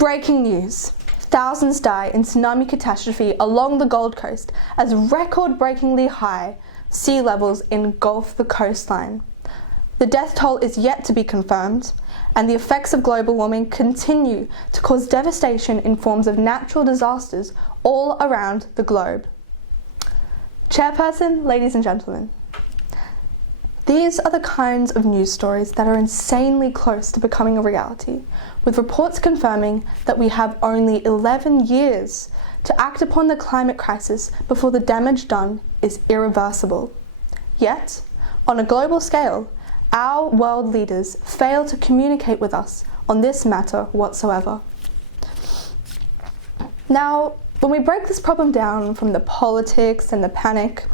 Breaking news. Thousands die in tsunami catastrophe along the Gold Coast as record-breakingly high sea levels engulf the coastline. The death toll is yet to be confirmed, and the effects of global warming continue to cause devastation in forms of natural disasters all around the globe. Chairperson, ladies and gentlemen, these are the kinds of news stories that are insanely close to becoming a reality, with reports confirming that we have only 11 years to act upon the climate crisis before the damage done is irreversible. Yet, on a global scale, our world leaders fail to communicate with us on this matter whatsoever. Now, when we break this problem down from the politics and the panic,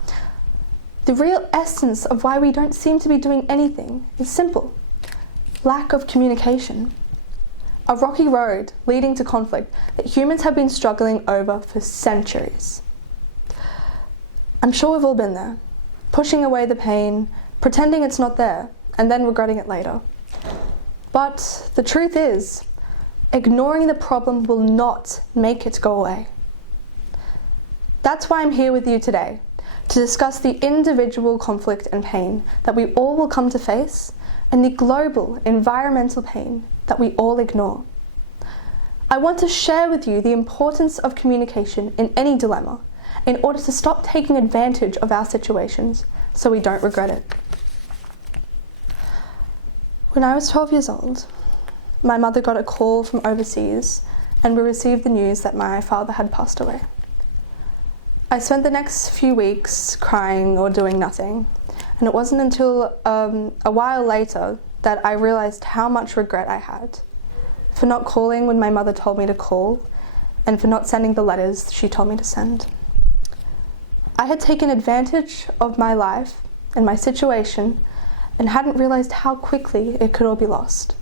the real essence of why we don't seem to be doing anything is simple: lack of communication. A rocky road leading to conflict that humans have been struggling over for centuries. I'm sure we've all been there, pushing away the pain, pretending it's not there, and then regretting it later. But the truth is, ignoring the problem will not make it go away. That's why I'm here with you today, to discuss the individual conflict and pain that we all will come to face, and the global environmental pain that we all ignore. I want to share with you the importance of communication in any dilemma, in order to stop taking advantage of our situations so we don't regret it. When I was 12 years old, my mother got a call from overseas and we received the news that my father had passed away. I spent the next few weeks crying or doing nothing, and it wasn't until a while later that I realized how much regret I had for not calling when my mother told me to call, and for not sending the letters she told me to send. I had taken advantage of my life and my situation and hadn't realized how quickly it could all be lost.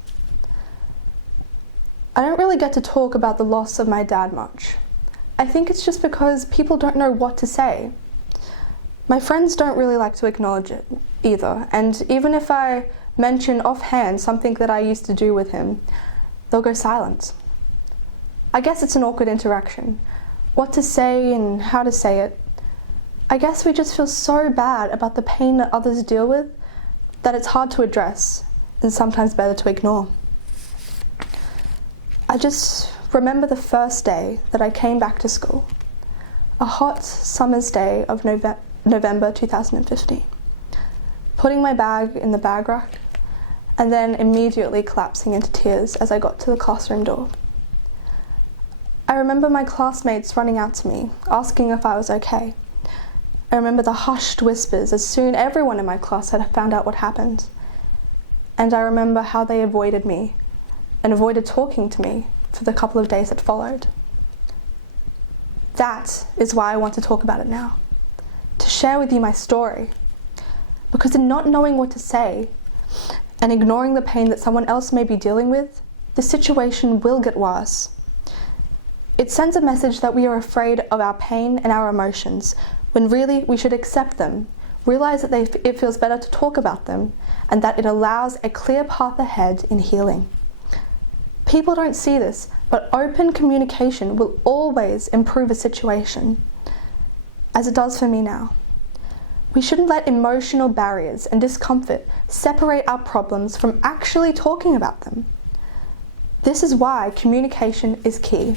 I don't really get to talk about the loss of my dad much. I think it's just because people don't know what to say. My friends don't really like to acknowledge it either, and even if I mention offhand something that I used to do with him, they'll go silent. I guess it's an awkward interaction. What to say and how to say it. I guess we just feel so bad about the pain that others deal with that it's hard to address and sometimes better to ignore. I just remember the first day that I came back to school, a hot summer's day of November 2015, putting my bag in the bag rack and then immediately collapsing into tears as I got to the classroom door. I remember my classmates running out to me, asking if I was okay. I remember the hushed whispers as soon everyone in my class had found out what happened. And I remember how they avoided me and avoided talking to me for the couple of days that followed. That is why I want to talk about it now, to share with you my story. Because in not knowing what to say and ignoring the pain that someone else may be dealing with, the situation will get worse. It sends a message that we are afraid of our pain and our emotions, when really we should accept them, realize that it feels better to talk about them, and that it allows a clear path ahead in healing. People don't see this, but open communication will always improve a situation, as it does for me now. We shouldn't let emotional barriers and discomfort separate our problems from actually talking about them. This is why communication is key.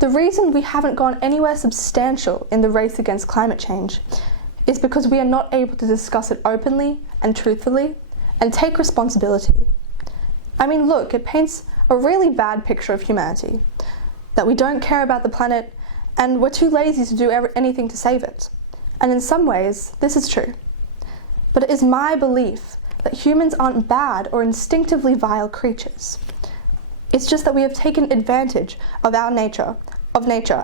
The reason we haven't gone anywhere substantial in the race against climate change is because we are not able to discuss it openly and truthfully and take responsibility. I mean, look, it paints a really bad picture of humanity, that we don't care about the planet and we're too lazy to do anything to save it. And in some ways, this is true. But it is my belief that humans aren't bad or instinctively vile creatures. It's just that we have taken advantage of nature,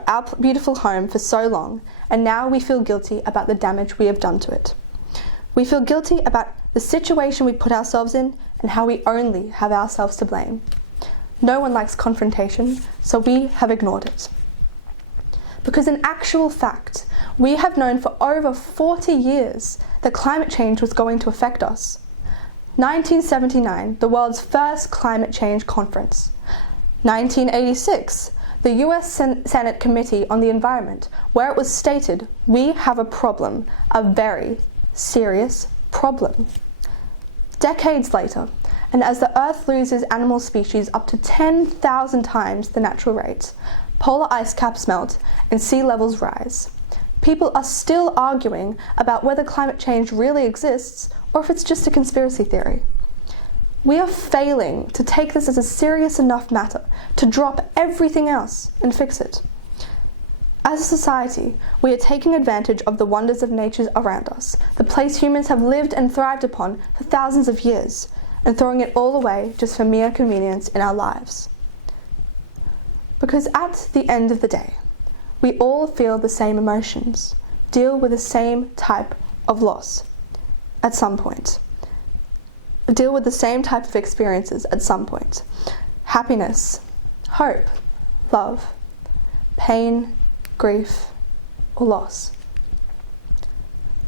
our beautiful home for so long, and now we feel guilty about the damage we have done to it. We feel guilty about the situation we put ourselves in and how we only have ourselves to blame. No one likes confrontation, so we have ignored it. Because in actual fact, we have known for over 40 years that climate change was going to affect us. 1979, the world's first climate change conference. 1986, the US Senate Committee on the Environment, where it was stated, "We have a problem, a very serious problem." Decades later, and as the Earth loses animal species up to 10,000 times the natural rate, polar ice caps melt and sea levels rise, people are still arguing about whether climate change really exists or if it's just a conspiracy theory. We are failing to take this as a serious enough matter to drop everything else and fix it. As a society, we are taking advantage of the wonders of nature around us, the place humans have lived and thrived upon for thousands of years, and throwing it all away just for mere convenience in our lives. Because at the end of the day, we all feel the same emotions, deal with the same type of loss at some point, deal with the same type of experiences at some point. Happiness, hope, love, pain, grief, or loss.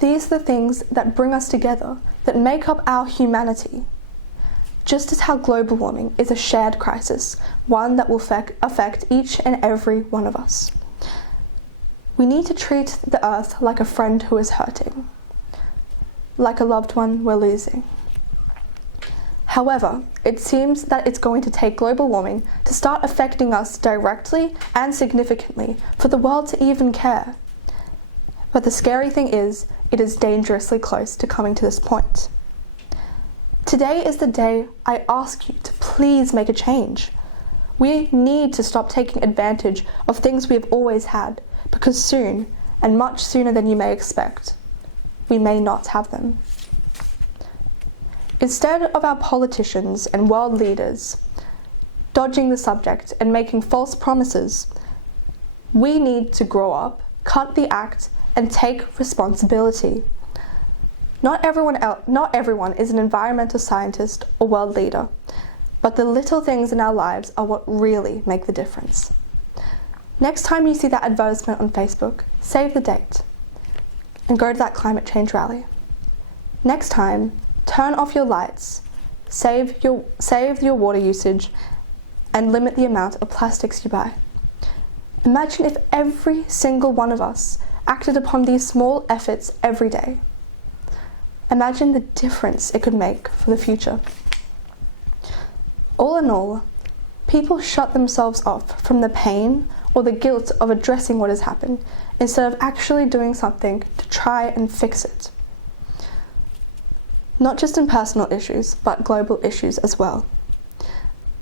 These are the things that bring us together, that make up our humanity. Just as how global warming is a shared crisis, one that will affect each and every one of us. We need to treat the earth like a friend who is hurting, like a loved one we're losing. However, it seems that it's going to take global warming to start affecting us directly and significantly for the world to even care. But the scary thing is, it is dangerously close to coming to this point. Today is the day I ask you to please make a change. We need to stop taking advantage of things we have always had, because soon, and much sooner than you may expect, we may not have them. Instead of our politicians and world leaders dodging the subject and making false promises, we need to grow up, cut the act, and take responsibility. Not everyone is an environmental scientist or world leader, but the little things in our lives are what really make the difference. Next time you see that advertisement on Facebook, save the date and go to that climate change rally. Next time, turn off your lights, save your water usage, and limit the amount of plastics you buy. Imagine if every single one of us acted upon these small efforts every day. Imagine the difference it could make for the future. All in all, people shut themselves off from the pain or the guilt of addressing what has happened instead of actually doing something to try and fix it. Not just in personal issues, but global issues as well.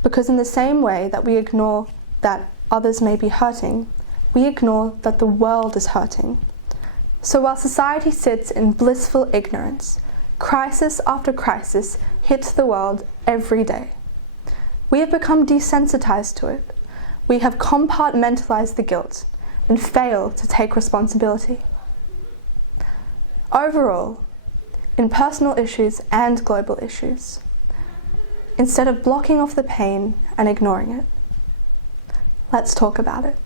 Because in the same way that we ignore that others may be hurting, we ignore that the world is hurting. So while society sits in blissful ignorance, crisis after crisis hits the world every day. We have become desensitized to it. We have compartmentalized the guilt and fail to take responsibility. Overall, in personal issues and global issues, instead of blocking off the pain and ignoring it, let's talk about it.